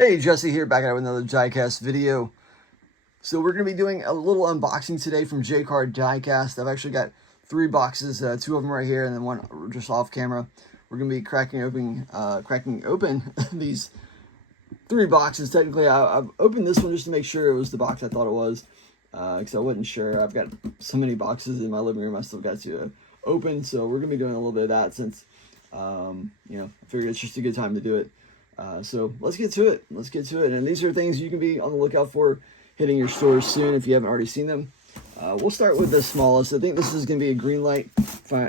Hey, Jesse here, back out with another diecast video. So we're going to be doing a little unboxing today from J-Card Diecast. I've actually got 3 boxes, 2 of them right here, and then one just off camera. We're going to be cracking open these 3 boxes. Technically, I've opened this one just to make sure it was the box I thought it was, because I wasn't sure. I've got so many boxes in my living room I still got to open, so we're going to be doing a little bit of that since, I figured it's just a good time to do it. So let's get to it. And these are things you can be on the lookout for hitting your stores soon if you haven't already seen them. We'll start with the smallest. I think this is going to be a Greenlight.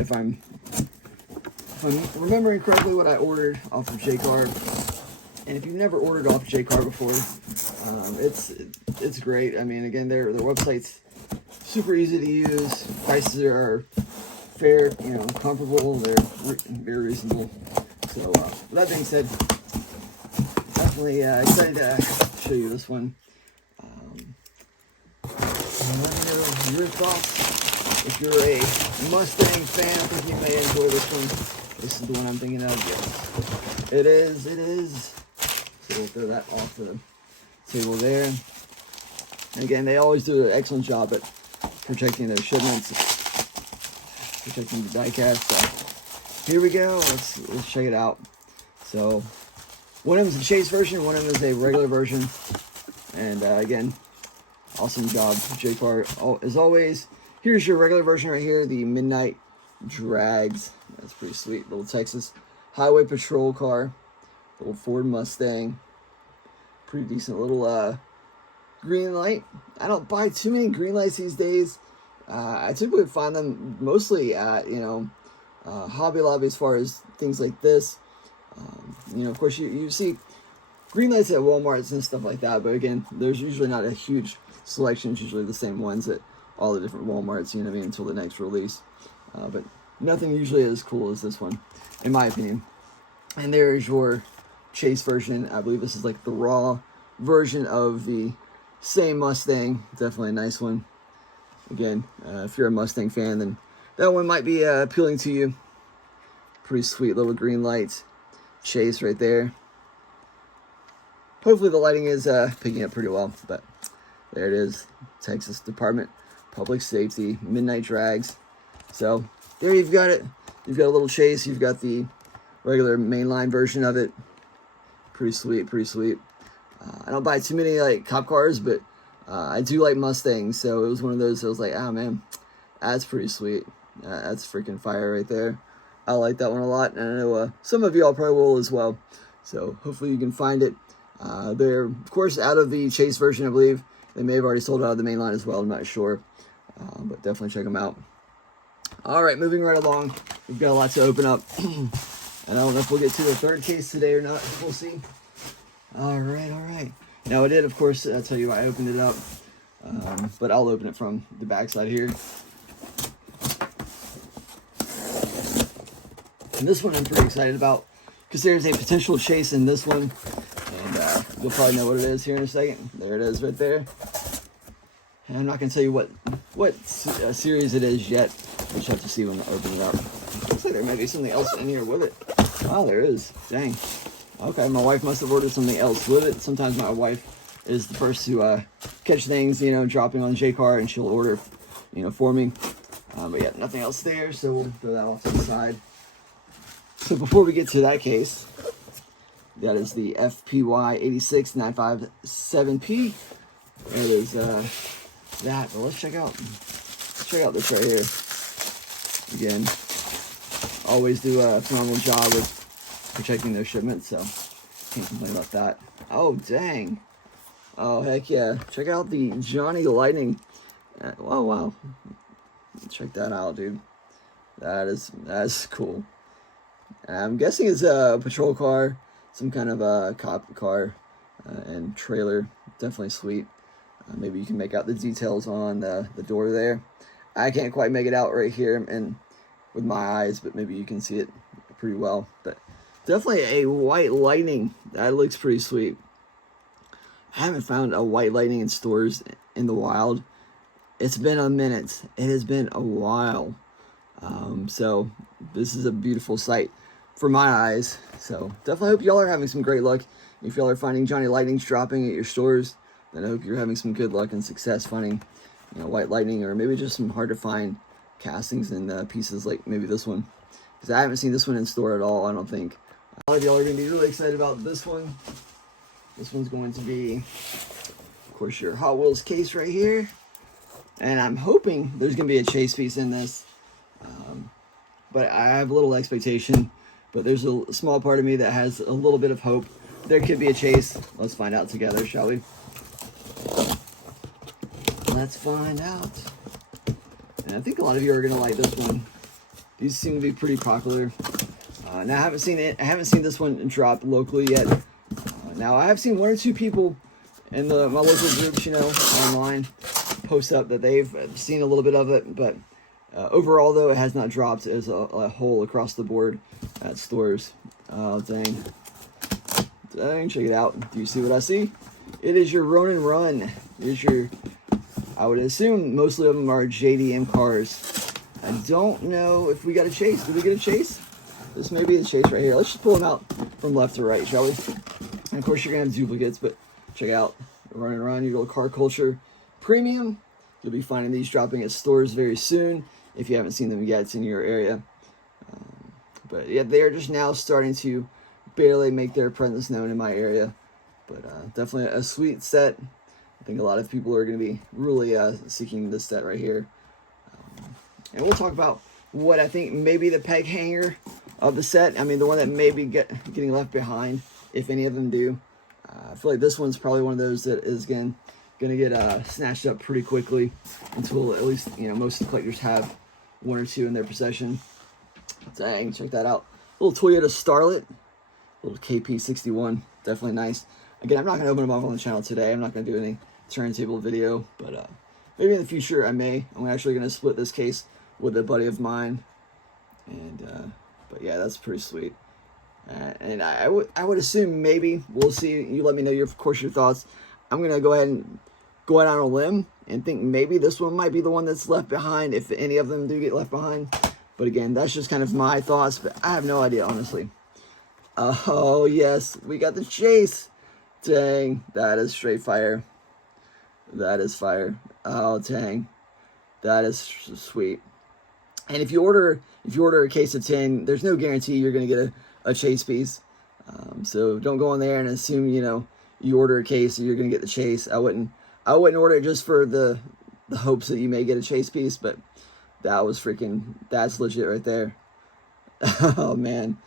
If I'm remembering correctly what I ordered off of J-Card. And if you've never ordered off J-Card before, it's great. I mean, again, their website's super easy to use. Prices are fair, comparable. They're very reasonable. So with that being said, definitely excited to show you this one. Let me know your thoughts. If you're a Mustang fan, I think you may enjoy this one. This is the one I'm thinking of. Yes, it is. So we'll throw that off the table there. And again, they always do an excellent job at protecting their shipments, protecting the diecast. So here we go. Let's check it out. So one of them is a chase version, one of them is a regular version. And again, awesome job, J-Card. As always, here's your regular version right here, the Midnight Drags. That's pretty sweet. Little Texas Highway Patrol car. Little Ford Mustang. Pretty decent little green light. I don't buy too many green lights these days. I typically find them mostly at, Hobby Lobby as far as things like this. Of course, you see green lights at Walmarts and stuff like that, but again, there's usually not a huge selection. It's usually the same ones at all the different Walmarts, until the next release. But nothing usually as cool as this one, in my opinion. And there is your chase version. I believe this is like the raw version of the same Mustang. Definitely a nice one. Again, if you're a Mustang fan, then that one might be appealing to you. Pretty sweet little green lights. Chase right there. Hopefully the lighting is picking up pretty well, but there it is. Texas Department Public Safety Midnight Drags. So there you've got it. You've got a little chase. You've got the regular mainline version of it. Pretty sweet. I don't buy too many like cop cars, but I do like Mustangs. So it was one of those. I was like, oh man, that's pretty sweet. That's freaking fire right there. I like that one a lot, and I know some of y'all probably will as well. So hopefully you can find it. They're, of course, out of the chase version, I believe. They may have already sold out of the main line as well. I'm not sure, but definitely check them out. All right, moving right along. We've got a lot to open up. And I don't know if we'll get to the third case today or not. We'll see. All right. Now, I did, of course, tell you I opened it up, but I'll open it from the back side here. And this one I'm pretty excited about because there's a potential chase in this one. And you'll probably know what it is here in a second. There it is right there. And I'm not going to tell you what series it is yet. We'll just have to see when I open it up. Looks like there might be something else in here with it. Oh, there is. Dang. Okay, my wife must have ordered something else with it. Sometimes my wife is the first to catch things, dropping on J-Card, and she'll order, for me. But yeah, nothing else there, so we'll throw that off to the side. So before we get to that case, that is the FPY86957P. It is that. But let's check out this right here. Again, always do a phenomenal job with protecting their shipments, so can't complain about that. Oh dang! Oh heck yeah! Check out the Johnny Lightning. Oh wow! Check that out, dude. That's cool. I'm guessing it's a patrol car, some kind of a cop car, and trailer. Definitely sweet. Maybe you can make out the details on the door there. I can't quite make it out right here and with my eyes, but maybe you can see it pretty well. But definitely a white Lightning. That looks pretty sweet. I haven't found a white Lightning in stores in the wild. It's been a minute. It has been a while. So this is a beautiful sight for my eyes. So definitely hope y'all are having some great luck. If y'all are finding Johnny Lightnings dropping at your stores, then I hope you're having some good luck and success finding, you know, White Lightning, or maybe just some hard to find castings and pieces like maybe this one, because I haven't seen this one in store at all, I don't think. A lot of y'all are going to be really excited about this one. This one's going to be, of course, your Hot Wheels case right here. And I'm hoping there's going to be a chase piece in this. But I have a little expectation. But there's a small part of me that has a little bit of hope. There could be a chase. Let's find out together, shall we? Let's find out. And I think a lot of you are going to like this one. These seem to be pretty popular. Now I haven't seen it. I haven't seen this one drop locally yet. Now I have seen one or two people in my local groups, you know, online, post up that they've seen a little bit of it. But overall, though, it has not dropped as a whole across the board at stores. Oh, dang. Dang, check it out. Do you see what I see? It is your Ronin Run. It is your, I would assume most of them are JDM cars. I don't know if we got a chase. Did we get a chase? This may be the chase right here. Let's just pull them out from left to right, shall we? And of course, you're going to have duplicates, but check out Ronin Run, your little car culture premium. You'll be finding these dropping at stores very soon if you haven't seen them yet in your area. But yeah, they are just now starting to barely make their presence known in my area. But definitely a sweet set. I think a lot of people are going to be really seeking this set right here. And we'll talk about what I think maybe the peg hanger of the set. I mean, the one that may be getting left behind, if any of them do. I feel like this one's probably one of those that is going to get snatched up pretty quickly until at least, you know, most collectors have one or two in their possession. Dang, check that out. Little Toyota Starlet, little KP61, definitely nice. Again, I'm not going to open them up on the channel today. I'm not going to do any turntable video, but maybe in the future I may. I'm actually going to split this case with a buddy of mine, and but yeah, that's pretty sweet. And I would assume maybe we'll see. You let me know of course your thoughts. I'm gonna go ahead and go out on a limb and think maybe this one might be the one that's left behind, if any of them do get left behind. But again, that's just kind of my thoughts, but I have no idea, honestly. Oh yes, we got the chase. Dang, that is straight fire. That is fire. Oh dang, that is sweet. And if you order a case of 10, there's no guarantee you're gonna get a chase piece. So don't go in there and assume, you know, you order a case and you're gonna get the chase. I wouldn't order it just for the hopes that you may get a chase piece, but that's legit right there. Oh man,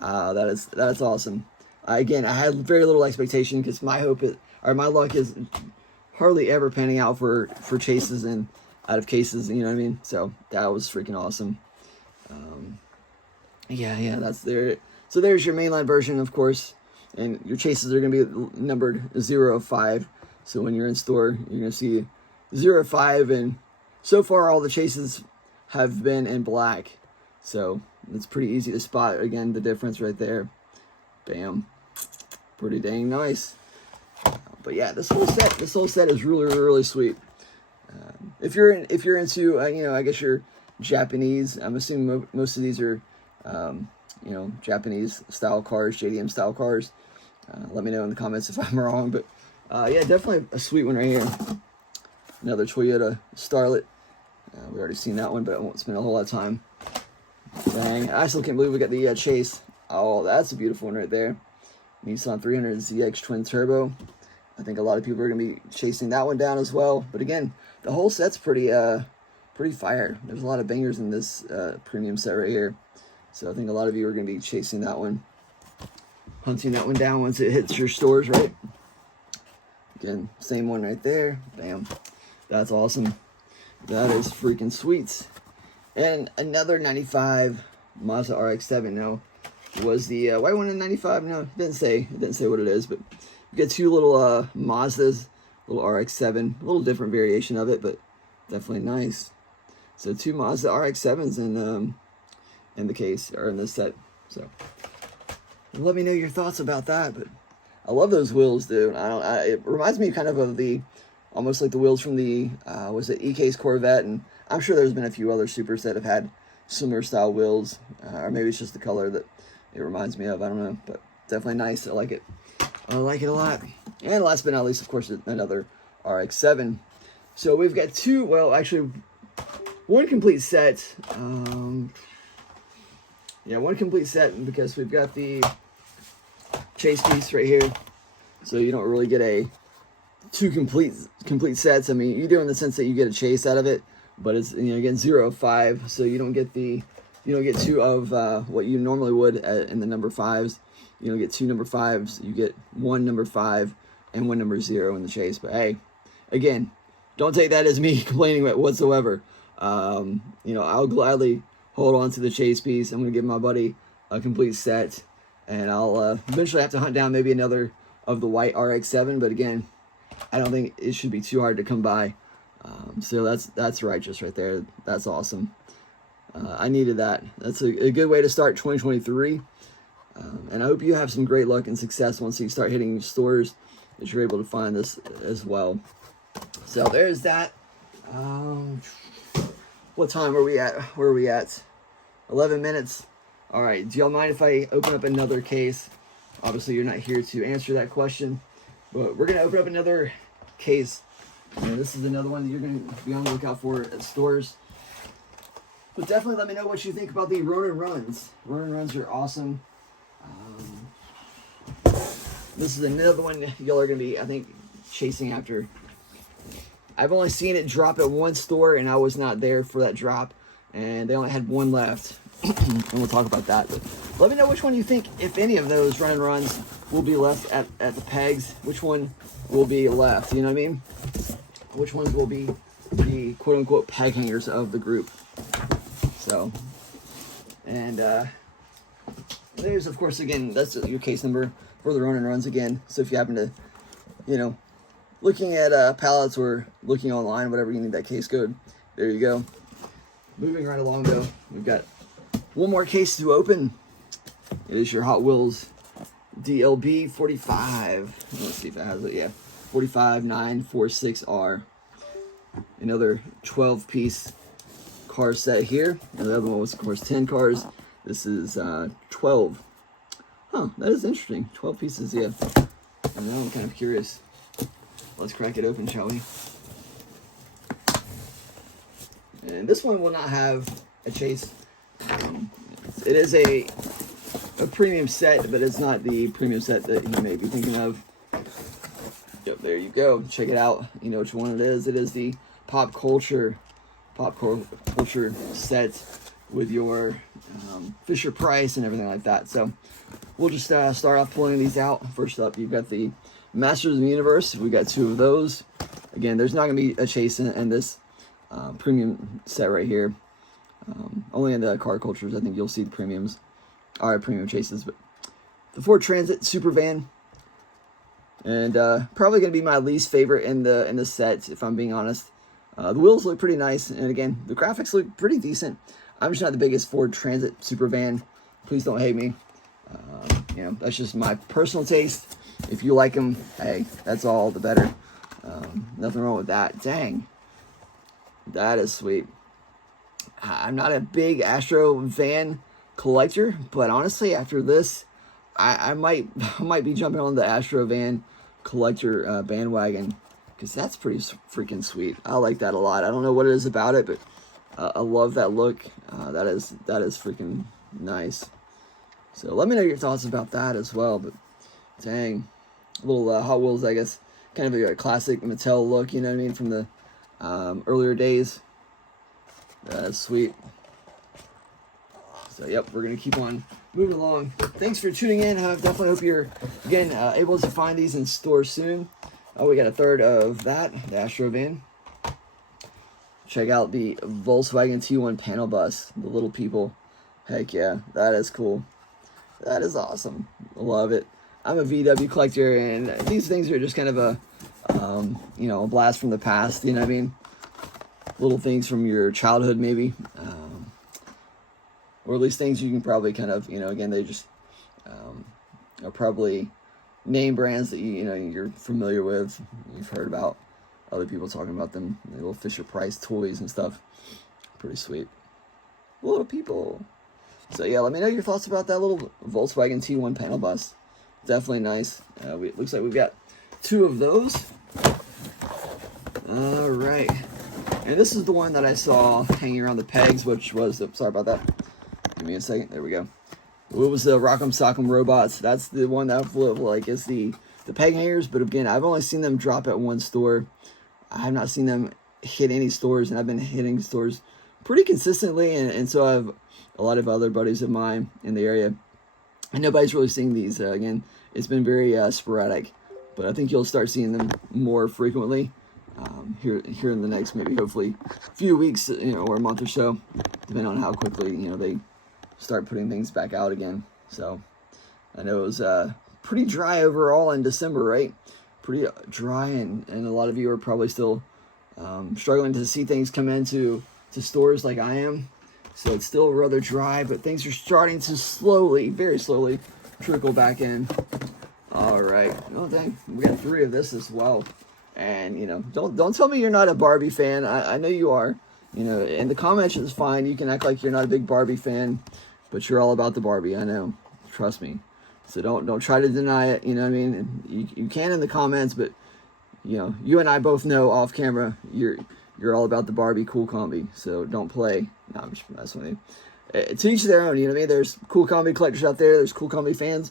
that's awesome. Again, I had very little expectation because my luck is hardly ever panning out for chases and out of cases, you know what I mean? So that was freaking awesome. Yeah, that's there. So there's your mainline version, of course, and your chases are going to be numbered 0 of 5. So when you're in store, you're going to see 0 of 5, and so far all the chases have been in black. So it's pretty easy to spot, again, the difference right there. Bam. Pretty dang nice. But yeah, this whole set is really, really sweet. If you're into, you know, I guess you're Japanese. I'm assuming most of these are, you know, Japanese style cars, JDM style cars. Let me know in the comments if I'm wrong, but yeah, definitely a sweet one right here. Another Toyota Starlet. We already seen that one, but I won't spend a whole lot of time. Dang, I still can't believe we got the chase. Oh, that's a beautiful one right there. Nissan 300 ZX Twin Turbo. I think a lot of people are going to be chasing that one down as well. But again, the whole set's pretty fire. There's a lot of bangers in this premium set right here. So I think a lot of you are going to be chasing that one, hunting that one down once it hits your stores, right? Again, same one right there. Bam. That's awesome. That is freaking sweet. And another 95 Mazda RX-7. Now, was the white one in 95? No, it didn't say what it is, but you get two little Mazdas, little RX-7, a little different variation of it, but definitely nice. So two Mazda RX-7s in the case, or in this set. So let me know your thoughts about that. But I love those wheels, dude. It reminds me kind of the almost like the wheels from the was it EK's Corvette, and I'm sure there's been a few other supers that have had similar style wheels, or maybe it's just the color that it reminds me of. I don't know, but definitely nice. I like it. I like it a lot. And last but not least, of course, another RX-7. So we've got two, well, actually, one complete set. Yeah, one complete set because we've got the chase piece right here. So you don't really get two complete sets. I mean, you do in the sense that you get a chase out of it, but it's, you know, again, 0 of 5. So you don't get two of what you normally would in the number 5s. You don't get two number 5s. You get one number 5 and one number 0 in the chase. But hey, again, don't take that as me complaining whatsoever. You know, I'll gladly hold on to the chase piece. I'm going to give my buddy a complete set, and I'll eventually have to hunt down maybe another of the white RX-7. But again, I don't think it should be too hard to come by. So that's righteous right there. That's awesome. I needed that. That's a good way to start 2023. And I hope you have some great luck and success once you start hitting stores that you're able to find this as well. So there's that. What time are we at? Where are we at? 11 minutes. All right. Do y'all mind if I open up another case? Obviously, you're not here to answer that question, but we're going to open up another case. And this is another one that you're going to be on the lookout for at stores. But definitely let me know what you think about the Ronin Runs. Ronin Runs are awesome. This is another one y'all are going to be, I think, chasing after. I've only seen it drop at one store, and I was not there for that drop. And they only had one left. And we'll talk about that. But let me know which one you think, if any of those Ronin Runs will be left at the pegs. Which one will be left, you know what I mean? Which ones will be the quote-unquote peg hangers of the group. So, and there's, of course, again, that's your case number for the Ronin Runs again. So if you happen to, you know, looking at pallets or looking online, whatever, you need that case code, there you go. Moving right along, though, we've got one more case to open. It is your Hot Wheels DLB 45. Let's see if it has it. Yeah, 45946R. Another 12-piece car set here. And the other one was, of course, 10 cars. This is 12. Huh, that is interesting. 12 pieces, yeah. And now I'm kind of curious. Let's crack it open, shall we? And this one will not have a chase. It is a premium set, but it's not the premium set that you may be thinking of. Yep, there you go. Check it out. You know which one it is. It is the Pop Culture set with your Fisher Price and everything like that. So we'll just start off pulling these out. First up, you've got the Masters of the Universe. We got two of those. Again, there's not going to be a chase in this premium set right here. Only in the car cultures, I think you'll see the premiums. All right, premium chases. But the Ford Transit Super Van, and probably going to be my least favorite in the set, if I'm being honest. The wheels look pretty nice, and again, the graphics look pretty decent. I'm just not the biggest Ford Transit Super Van. Please don't hate me. You know, that's just my personal taste. If you like them, hey, that's all the better. Nothing wrong with that. Dang, that is sweet. I'm not a big Astro van collector, but honestly, after this, I might be jumping on the Astro van collector bandwagon, because that's pretty freaking sweet. I like that a lot. I don't know what it is about it, but I love that look. That is freaking nice. So let me know your thoughts about that as well. But dang, little Hot Wheels, I guess, kind of a classic Mattel look, you know what I mean, from the earlier days. That's sweet. So, yep, we're going to keep on moving along. Thanks for tuning in. I definitely hope you're, again, able to find these in stores soon. We got a third of that, the Astro van. Check out the Volkswagen T1 panel bus, the little people. Heck yeah, that is cool. That is awesome. I love it. I'm a VW collector, and these things are just kind of a, you know, a blast from the past, you know what I mean? Little things from your childhood, maybe. Or at least things you can probably kind of, you know, again, they just are probably name brands that you know you're familiar with. You've heard about other people talking about them. The little Fisher Price toys and stuff. Pretty sweet. Little people. So yeah, let me know your thoughts about that little Volkswagen T1 panel bus. Definitely nice. It looks like we've got 2 of those. All right. And this is the one that I saw hanging around the pegs, which was, sorry about that. Give me a second. There we go. It was the Rock'em Sock'em Robots. That's the one that like is the peg hangers. But again, I've only seen them drop at one store. I have not seen them hit any stores, and I've been hitting stores pretty consistently. And so I have a lot of other buddies of mine in the area. And nobody's really seeing these. Again, it's been very sporadic. But I think you'll start seeing them more frequently here in the next, maybe hopefully few weeks, or a month or so, depending on how quickly, they start putting things back out again. So I know it was pretty dry overall in December, right? Pretty dry, and a lot of you are probably still struggling to see things come into stores like I am. So it's still rather dry, but things are starting to slowly, very slowly, trickle back in. All right. Oh, dang. We got 3 of this as well. And, don't tell me you're not a Barbie fan. I know you are. In the comments is fine. You can act like you're not a big Barbie fan, but you're all about the Barbie. I know. Trust me. So don't try to deny it. You know what I mean? And you can in the comments, but, you and I both know off camera you're all about the Barbie cool combi. So don't play. No, I'm just messing with you. To each their own. You know what I mean? There's cool combi collectors out there. There's cool combi fans.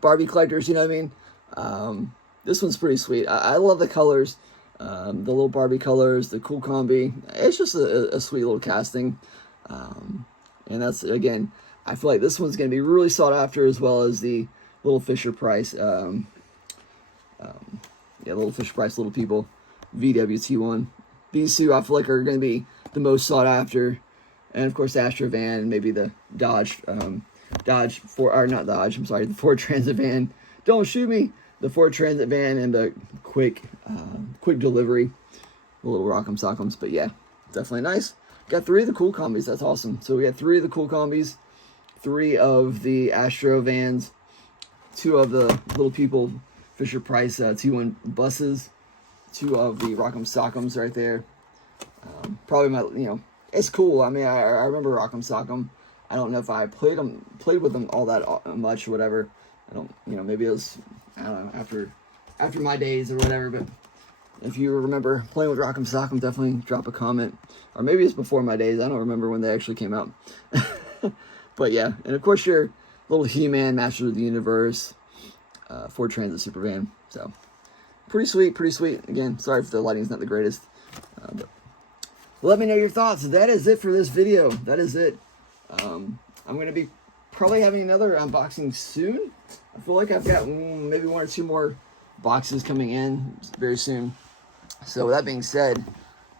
Barbie collectors, you know what I mean? This one's pretty sweet. I love the colors, the little Barbie colors, the cool combi. It's just a sweet little casting. And that's, again, I feel like this one's going to be really sought after, as well as the little Fisher Price, little Fisher Price Little People VWT1. These 2 I feel like are going to be the most sought after. And of course, the Astro van, and maybe the the Ford Transit van. Don't shoot me. The Ford Transit van and the quick delivery, the little Rock'em Sock'ems. But yeah, definitely nice. Got 3 of the cool combis. That's awesome. So we got 3 of the cool combis, 3 of the Astro vans, 2 of the Little People Fisher Price T1 buses, 2 of the Rock'em Sock'ems right there. Probably my, it's cool. I mean, I remember Rock'em Sock'em. I don't know if I played with them all that much or whatever. I don't, maybe it was, I don't know, after my days or whatever. But if you remember playing with Rock'em Sock'em, definitely drop a comment. Or maybe it's before my days. I don't remember when they actually came out. But yeah, and of course your little He-Man, Masters of the Universe, Ford Transit Supervan. So pretty sweet, pretty sweet. Again, sorry if the lighting's not the greatest. But let me know your thoughts. That is it for this video. That is it. I'm going to be probably having another unboxing soon. I feel like I've got maybe 1 or 2 more boxes coming in very soon. So with that being said,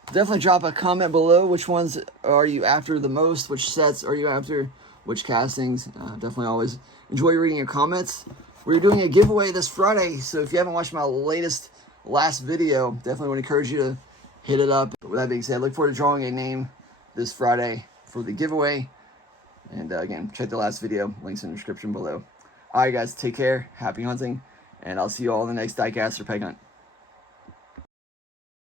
definitely drop a comment below. Which ones are you after the most? Which sets are you after? Which castings? Definitely always enjoy reading your comments. We're doing a giveaway this Friday, so if you haven't watched my last video, definitely want to encourage you to hit it up. But with that being said, I look forward to drawing a name this Friday for the giveaway. And again, check the last video. Links in the description below. Alright guys, take care. Happy hunting. And I'll see you all in the next diecast or peg hunt.